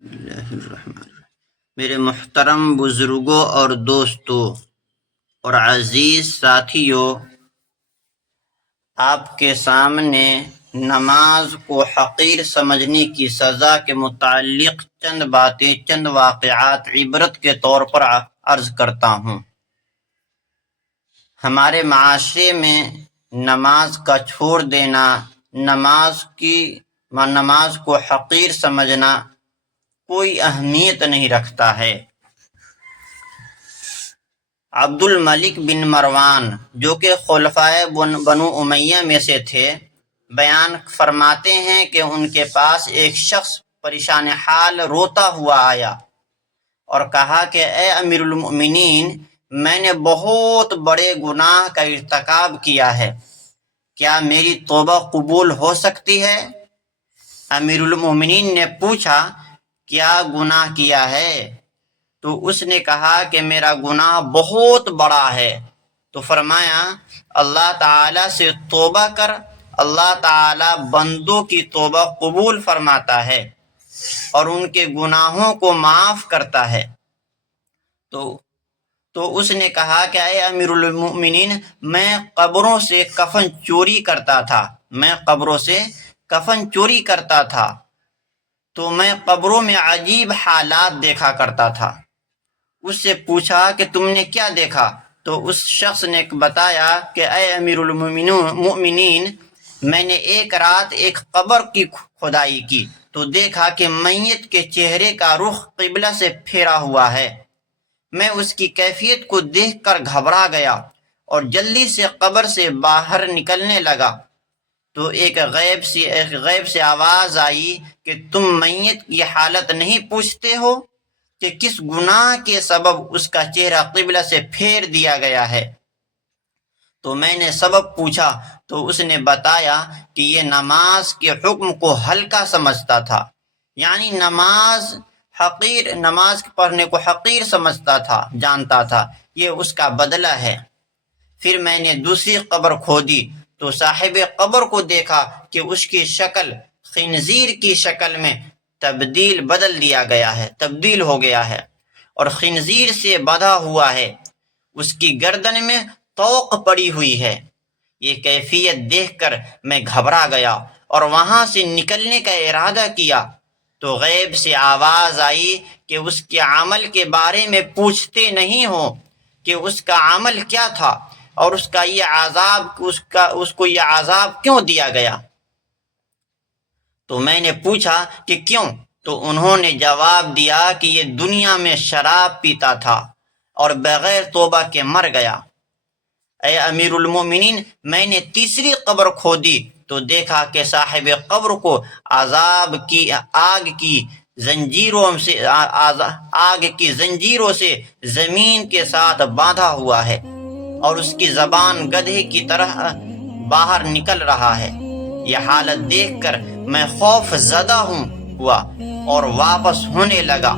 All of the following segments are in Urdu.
اللہ الرحمن الرحیم۔ میرے محترم بزرگوں اور دوستوں اور عزیز ساتھیوں، آپ کے سامنے نماز کو حقیر سمجھنے کی سزا کے متعلق چند باتیں، چند واقعات عبرت کے طور پر عرض کرتا ہوں۔ ہمارے معاشرے میں نماز کا چھوڑ دینا، نماز کو حقیر سمجھنا کوئی اہمیت نہیں رکھتا ہے۔ عبد الملک بن مروان، جو کہ خلفائے بنو امیہ میں سے تھے، بیان فرماتے ہیں کہ ان کے پاس ایک شخص پریشان حال روتا ہوا آیا اور کہا کہ اے امیر المؤمنین، میں نے بہت بڑے گناہ کا ارتکاب کیا ہے، کیا میری توبہ قبول ہو سکتی ہے؟ امیر المؤمنین نے پوچھا، کیا گناہ کیا ہے؟ تو اس نے کہا کہ میرا گناہ بہت بڑا ہے۔ تو فرمایا، اللہ تعالیٰ سے توبہ کر، اللہ تعالیٰ بندوں کی توبہ قبول فرماتا ہے اور ان کے گناہوں کو معاف کرتا ہے۔ تو اس نے کہا کہ اے امیر المؤمنین، میں قبروں سے کفن چوری کرتا تھا تو میں قبروں میں عجیب حالات دیکھا کرتا تھا۔ اس سے پوچھا کہ تم نے کیا دیکھا؟ تو اس شخص نے بتایا کہ اے امیر المؤمنین، میں نے ایک رات ایک قبر کی کھدائی کی تو دیکھا کہ میت کے چہرے کا رخ قبلہ سے پھیرا ہوا ہے۔ میں اس کی کیفیت کو دیکھ کر گھبرا گیا اور جلدی سے قبر سے باہر نکلنے لگا تو ایک غیب سے آواز آئی کہ تم میت کی حالت نہیں پوچھتے ہو کہ کس گناہ کے سبب اس کا چہرہ قبلہ سے پھیر دیا گیا ہے؟ تو میں نے سبب پوچھا تو اس نے بتایا کہ یہ نماز کے حکم کو ہلکا سمجھتا تھا، یعنی نماز پڑھنے کو حقیر جانتا تھا، یہ اس کا بدلہ ہے۔ پھر میں نے دوسری قبر کھودی تو صاحب قبر کو دیکھا کہ اس کی شکل خنزیر کی شکل میں تبدیل ہو گیا ہے اور خنزیر سے بندھا ہوا ہے، اس کی گردن میں طوق پڑی ہوئی ہے۔ یہ کیفیت دیکھ کر میں گھبرا گیا اور وہاں سے نکلنے کا ارادہ کیا تو غیب سے آواز آئی کہ اس کے عمل کے بارے میں پوچھتے نہیں ہو کہ اس کا عمل کیا تھا اور اس کو یہ عذاب کیوں دیا گیا؟ تو میں نے پوچھا کہ کیوں؟ تو انہوں نے جواب دیا کہ یہ دنیا میں شراب پیتا تھا اور بغیر توبہ کے مر گیا۔ اے امیر المومنین، میں نے تیسری قبر کھودی تو دیکھا کہ صاحب قبر کو آگ کی زنجیروں سے زمین کے ساتھ باندھا ہوا ہے اور اس کی زبان گدھے کی طرح باہر نکل رہا ہے۔ یہ حالت دیکھ کر میں خوف زدہ ہوا اور واپس ہونے لگا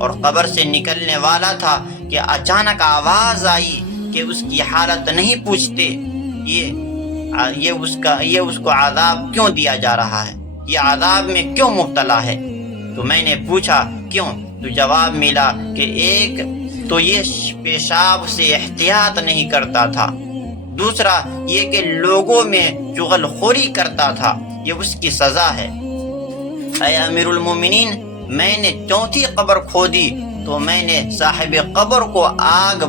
اور قبر سے نکلنے والا تھا کہ اچانک آواز آئی کہ اس کی حالت نہیں پوچھتے، یہ اس کو عذاب کیوں دیا جا رہا ہے، یہ عذاب میں کیوں مبتلا ہے؟ تو میں نے پوچھا کیوں؟ تو جواب ملا کہ ایک تو یہ پیشاب سے احتیاط نہیں کرتا تھا، دوسرا یہ کہ لوگوں میں چغل خوری کرتا تھا، یہ اس کی سزا ہے۔ اے امیر المومنین، میں نے چوتھی قبر کھودی تو میں نے صاحب قبر کو آگ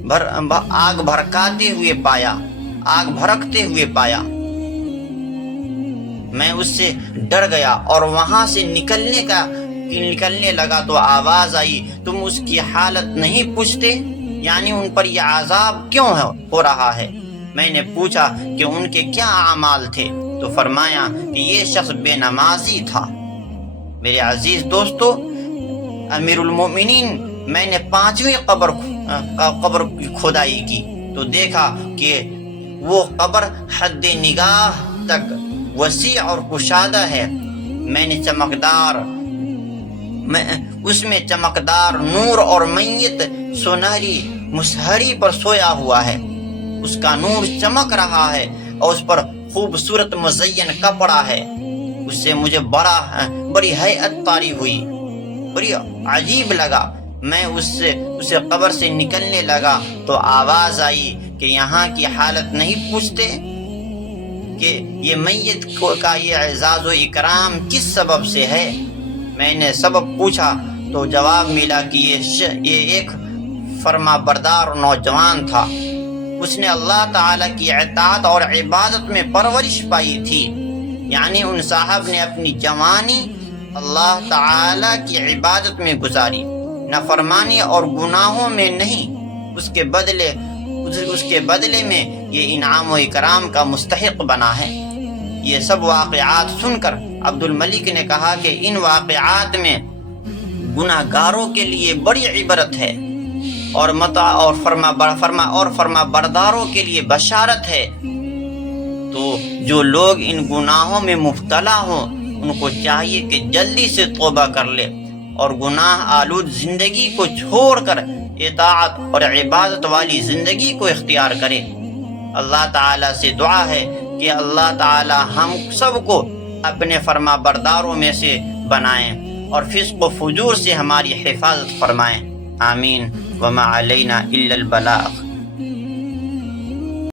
بھڑکتے ہوئے پایا۔ میں اس سے ڈر گیا اور وہاں سے نکلنے لگا تو آواز آئی، تم اس کی حالت نہیں پوچھتے، یعنی ان پر یہ عذاب کیوں ہو رہا ہے؟ میں نے پوچھا کہ ان کے کیا اعمال تھے؟ تو فرمایا کہ یہ شخص بے نمازی تھا۔ میرے عزیز دوستو، امیر المومنین، میں نے پانچویں قبر کی کھدائی کی تو دیکھا کہ وہ قبر حد نگاہ تک وسیع اور کشادہ ہے۔ اس میں چمکدار نور اور میت سنہری مسہری پر سویا ہوا ہے، اس کا نور چمک رہا ہے اور اس پر خوبصورت مزین کپڑا ہے۔ اس سے مجھے بڑی حیرت طاری ہوئی، بڑی عجیب لگا۔ میں اسے قبر سے نکلنے لگا تو آواز آئی کہ یہاں کی حالت نہیں پوچھتے کہ یہ میت کا یہ اعزاز و اکرام کس سبب سے ہے؟ میں نے سبب پوچھا تو جواب ملا کہ یہ ایک فرما بردار نوجوان تھا، اس نے اللہ تعالیٰ کی اطاعت اور عبادت میں پرورش پائی تھی، یعنی ان صاحب نے اپنی جوانی اللہ تعالیٰ کی عبادت میں گزاری، نافرمانی اور گناہوں میں نہیں۔ اس کے بدلے میں یہ انعام و اکرام کا مستحق بنا ہے۔ یہ سب واقعات سن کر عبد الملک نے کہا کہ ان واقعات میں گناہ گاروں کے لیے بڑی عبرت ہے اور فرما برداروں کے لیے بشارت ہے۔ تو جو لوگ ان گناہوں میں مبتلا ہوں ان کو چاہیے کہ جلدی سے توبہ کر لے اور گناہ آلود زندگی کو چھوڑ کر اطاعت اور عبادت والی زندگی کو اختیار کرے۔ اللہ تعالیٰ سے دعا ہے کہ اللہ تعالیٰ ہم سب کو اپنے فرما برداروں میں سے بنائیں اور فسق و فجور سے ہماری حفاظت فرمائیں۔ آمین۔ وما علینا الا البلاغ۔